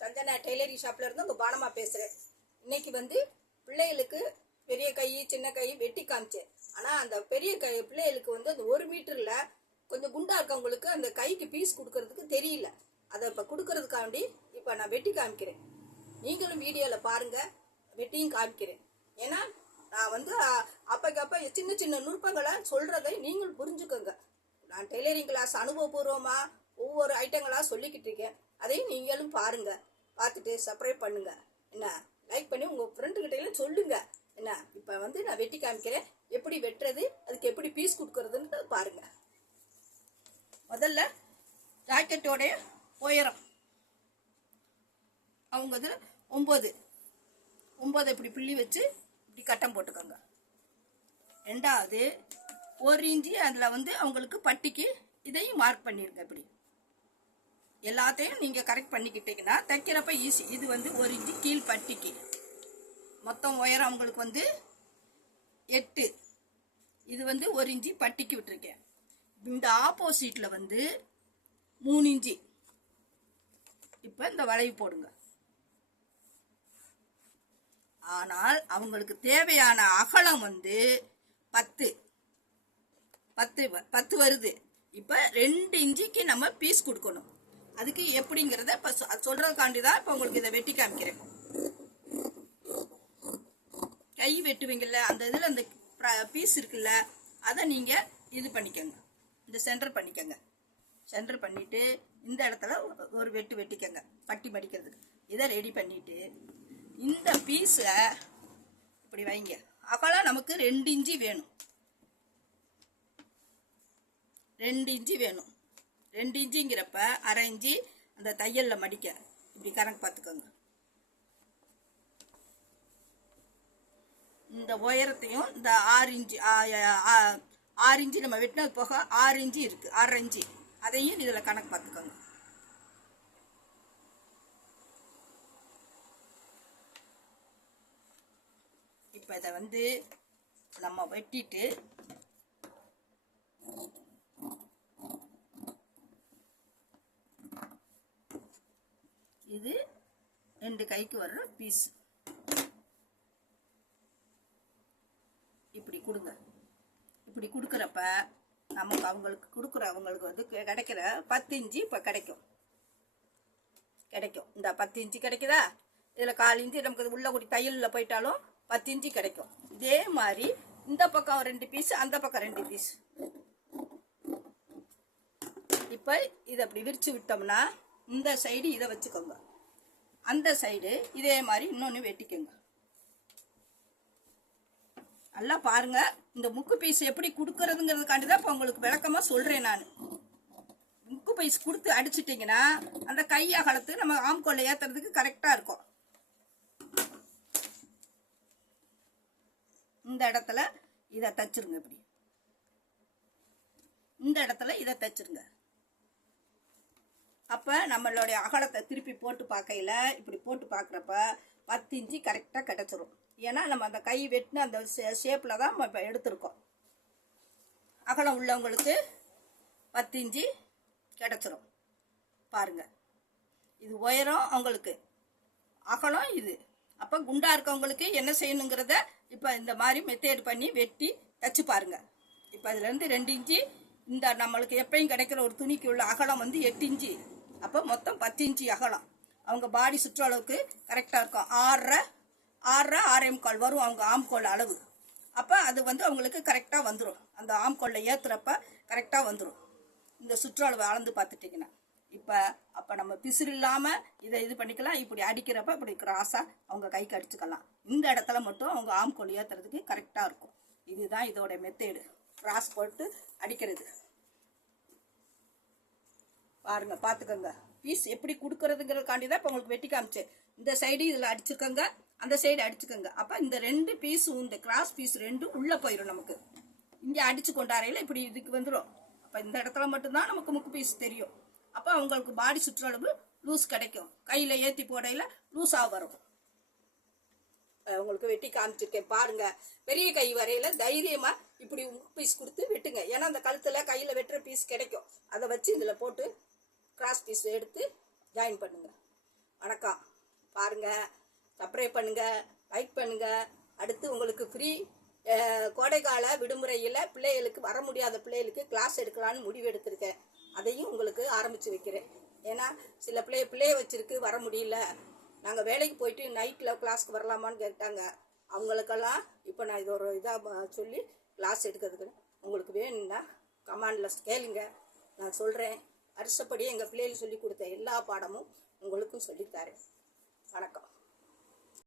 Santhana tailoring ஷாப்ல இருந்து உங்க பானமா பேசுறேன். இன்னைக்கு பிள்ளைகளுக்கு பெரிய கை சின்ன கை வெட்டி காமிச்சேன். ஆனா அந்த பெரிய கை பிள்ளைகளுக்கு அந்த 1 மீட்டர்ல கொஞ்சம் குண்டா இருக்கவங்களுக்கு அந்த கைக்கு பீஸ் கொடுக்கறதுக்கு தெரியல. அதை இப்ப கொடுக்கறதுக்காண்டி இப்ப நான் வெட்டி காமிக்கிறேன். நீங்களும் வீடியோல பாருங்க, வெட்டியும் காமிக்கிறேன். ஏன்னா நான் அப்பக்கப்ப சின்ன சின்ன நுட்பங்களை சொல்றதை நீங்கள் புரிஞ்சுக்கோங்க. நான் டெய்லரிங் கிளாஸ் அனுபவபூர்வமா ஒவ்வொரு ஐட்டங்களா சொல்லிக்கிட்டு இருக்கேன். அதையும் நீங்களும் பாருங்க, பார்த்துட்டு சப்ஸ்கிரைப் பண்ணுங்க, என்ன லைக் பண்ணி உங்க ஃப்ரெண்டு கிட்ட சொல்லுங்க. என்ன இப்ப நான் வெட்டி காமிக்கிறேன், எப்படி வெட்டுறது, அதுக்கு எப்படி பீஸ் கொடுக்கறதுன்னு பாருங்க. முதல்ல ஜாக்கெட்டோட உயரம் அவங்க 9 இப்படி புள்ளி வச்சு இப்படி கட்டம் போட்டுக்கோங்க. ரெண்டாவது 1 இன்ச்சு அதில் அவங்களுக்கு பட்டிக்கு இதையும் மார்க் பண்ணிருங்க. இப்படி எல்லாத்தையும் நீங்கள் கரெக்ட் பண்ணிக்கிட்டீங்கன்னா தைக்கிறப்ப ஈஸி. இது 1 இன்ச்சு கீழ் பட்டிக்கு. மொத்தம் உயரம் அவங்களுக்கு 8. இது 1 இன்ச்சு பட்டிக்கு விட்டுருக்கேன். இந்த ஆப்போசிட்டில் 3 இன்ச்சு. இப்போ இந்த வளைவு போடுங்க. ஆனால் அவங்களுக்கு தேவையான அகலம் 10 வருது. இப்போ 2 இன்ச்சுக்கு நம்ம பீஸ் கொடுக்கணும். அதுக்கு எப்படிங்கிறத இப்போ சொல்றதுக்காண்டி தான் இப்போ உங்களுக்கு இதை வெட்டி காமிக்கிறேன். கை வெட்டுவீங்கல்ல, அந்த இதில் அந்த பீஸ் இருக்குல்ல, அதை நீங்கள் இது பண்ணிக்கோங்க, இந்த சென்டர் பண்ணிக்கோங்க. சென்டர் பண்ணிட்டு இந்த இடத்துல ஒரு வெட்டிக்கோங்க பட்டி மடிக்கிறதுக்கு. இதை ரெடி பண்ணிட்டு இந்த பீஸை இப்படி வைங்க. அகலம் நமக்கு 2 இன்ச்சு வேணும். 2 இன்ச்சு வேணும். 2 இன்ச்சுங்கிறப்ப 1/2 இன்ச்சு அந்த தையல்ல மடிக்க இப்படி கணக்கு பார்த்துக்கோங்க. இந்த உயரத்தையும் இந்த 6 இன்ச்சு நம்ம வெட்டினது போக 6 இன்ச்சு இருக்கு, 1/2 இன்ச்சு, அதையும் இதில் கணக்கு பார்த்துக்கோங்க. இப்போ இதை நம்ம வெட்டிட்டு இது 2 கைக்கு வர்ற பீஸ் இப்படி கொடுங்க. இப்படி கொடுக்குறப்ப நமக்கு அவங்களுக்கு கிடைக்கிற 10 இன்ச்சு இப்போ கிடைக்கும். இந்த 10 இன்ச்சு கிடைக்குதா? இதில் 1/4 இன்ச்சு நமக்கு உள்ள கூடி தையலில் போயிட்டாலும் 10 இன்ச்சு கிடைக்கும். இதே மாதிரி இந்த பக்கம் 2 பீஸ், அந்த பக்கம் 2 பீஸ். இப்போ இதை அப்படி விரிச்சு விட்டோம்னா இந்த சைடு இதை வச்சுக்கோங்க, அந்த சைடு இதே மாதிரி இன்னொன்று வெட்டிக்கோங்க. நல்லா பாருங்க. இந்த முக்கு பீஸ் எப்படி கொடுக்கறதுங்கிறதுக்காண்டி தான் இப்போ உங்களுக்கு விளக்கமாக சொல்கிறேன். நான் முக்கு பீஸ் கொடுத்து அடிச்சிட்டிங்கன்னா அந்த கை அகலத்து நம்ம ஆம்கோல்ல ஏற்றுறதுக்கு கரெக்டாக இருக்கும். இந்த இடத்துல இதை தச்சிருங்க. இப்படி இந்த இடத்துல இதை தச்சிருங்க. அப்போ நம்மளுடைய அகலத்தை திருப்பி போட்டு பார்க்கையில் இப்படி போட்டு பார்க்குறப்ப 10 இன்ச்சு கரெக்டாக கிடச்சிரும். ஏன்னா நம்ம அந்த கை வெட்டின அந்த ஷேப்பில் தான் நம்ம இப்போ எடுத்திருக்கோம். அகலம் உள்ளவங்களுக்கு 10 இன்ச்சு கிடச்சிரும். பாருங்க, இது உயரம் அவங்களுக்கு, அகலம் இது. அப்போ குண்டா இருக்கவங்களுக்கு என்ன செய்யணுங்கிறத இப்போ இந்த மாதிரி மெத்தேட் பண்ணி வெட்டி தச்சு பாருங்க. இப்போ அதுலேருந்து 2 இன்ச்சு இந்த நம்மளுக்கு எப்பயும் கிடைக்கிற ஒரு துணிக்கு உள்ள அகலம் 8 இன்ச்சு. அப்போ மொத்தம் 10 இன்ச்சு அகலம். அவங்க பாடி சுற்றளவுக்கு கரெக்டாக இருக்கும். 6.5 வரும் அவங்க ஆம்கோல் அளவு. அப்போ அது அவங்களுக்கு கரெக்டாக வந்துடும். அந்த ஆம்கோலில் ஏற்றுறப்ப கரெக்டாக வந்துடும். இந்த சுற்றளவு அளந்து பார்த்துட்டிங்கன்னா அப்போ நம்ம பிசுறு இல்லாமல் இதை இது பண்ணிக்கலாம். இப்படி அடிக்கிறப்ப இப்படி கிராஸாக அவங்க கைக்கு அடிச்சுக்கலாம். இந்த இடத்துல மட்டும் அவங்க ஆம்கோல் ஏற்றுறதுக்கு கரெக்டாக இருக்கும். இதுதான் இதோட மெத்தேடு, கிராஸ் போட்டு அடிக்கிறது. பாருங்க, பார்த்துக்கோங்க. பீஸ் எப்படி கொடுக்கறதுங்கிறதுக்காண்டி தான் இப்போ உங்களுக்கு வெட்டி காமிச்சேன். இந்த சைடு இதில் அடிச்சுக்கோங்க, அந்த சைடு அடிச்சுக்கோங்க. அப்போ இந்த 2 பீஸும் இந்த கிராஸ் பீஸ் 2 உள்ளே போயிடும். நமக்கு இங்கே அடிச்சு கொண்டாரையில் இப்படி இதுக்கு வந்துடும். அப்போ இந்த இடத்துல மட்டும்தான் நமக்கு முக்கு பீஸ் தெரியும். அப்போ அவங்களுக்கு பாடி சுற்றளவு லூஸ் கிடைக்கும். கையில் ஏற்றி போடையில் லூஸாக வரும். உங்களுக்கு வெட்டி காமிச்சிருக்கேன் பாருங்க. பெரிய கை வரையில தைரியமா இப்படி பீஸ் கொடுத்து வெட்டுங்க. ஏன்னா அந்த கழுத்துல கையில வெட்டுற பீஸ் கிடைக்கும். அதை வச்சு இதுல போட்டு கிராஸ் பீஸ் எடுத்து ஜாயின் பண்ணுங்க. வணக்கம். பாருங்கள், சப்ஸ்கிரைப் பண்ணுங்கள், லைக் பண்ணுங்கள். அடுத்து உங்களுக்கு ஃப்ரீ கோடைக்கால விடுமுறையில் பிள்ளைகளுக்கு வர முடியாத பிள்ளைகளுக்கு கிளாஸ் எடுக்கலான்னு முடிவு எடுத்திருக்கேன். அதையும் உங்களுக்கு ஆரம்பித்து வைக்கிறேன். ஏன்னா சில பிள்ளைய வச்சுருக்கு வர முடியல, நாங்கள் வேலைக்கு போயிட்டு நைட்டில் கிளாஸ்க்கு வரலாமான்னு கேட்டாங்க. அவங்களுக்கெல்லாம் இப்போ நான் இது ஒரு இதாக சொல்லி கிளாஸ் எடுக்கிறதுக்கு உங்களுக்கு வேணும்னா கமாண்டில் கேளுங்க, நான் சொல்கிறேன். வருஷப்படி எங்கள் பிள்ளைகளுக்கு சொல்லி கொடுத்த எல்லா பாடமும் உங்களுக்கும் சொல்லித்தரேன். வணக்கம்.